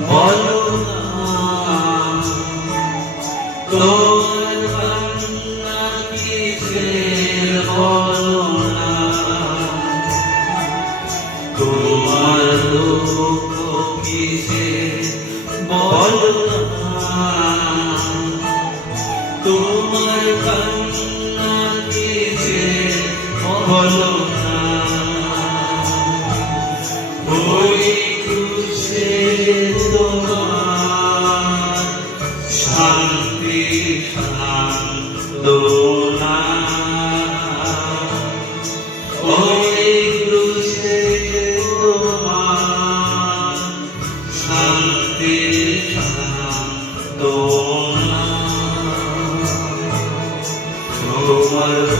বলো তোর কান্না কিসের বলো তোমার দুঃখ কিসের না?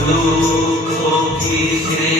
Ruh, Ruh,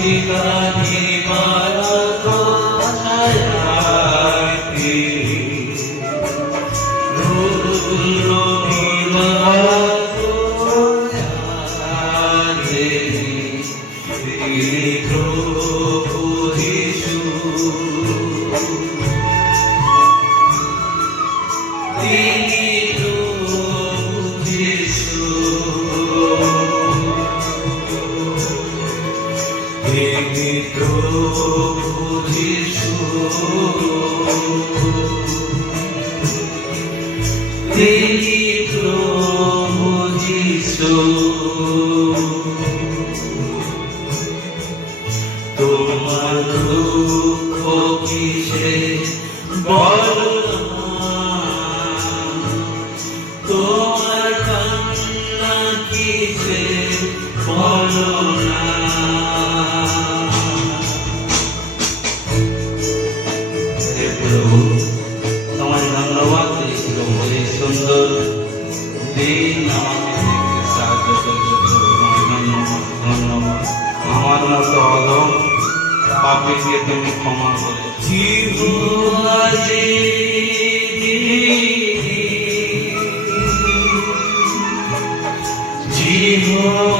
Sri আমাকে তুমি ক্ষমা করে। জীবন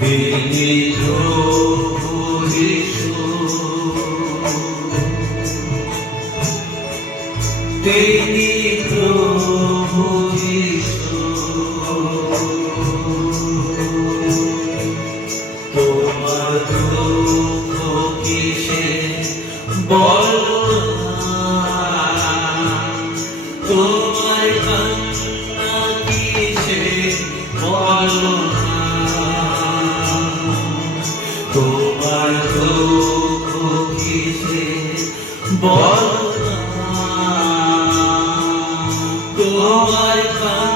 Bendito life.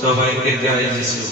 সবাইকে জয় যিশু।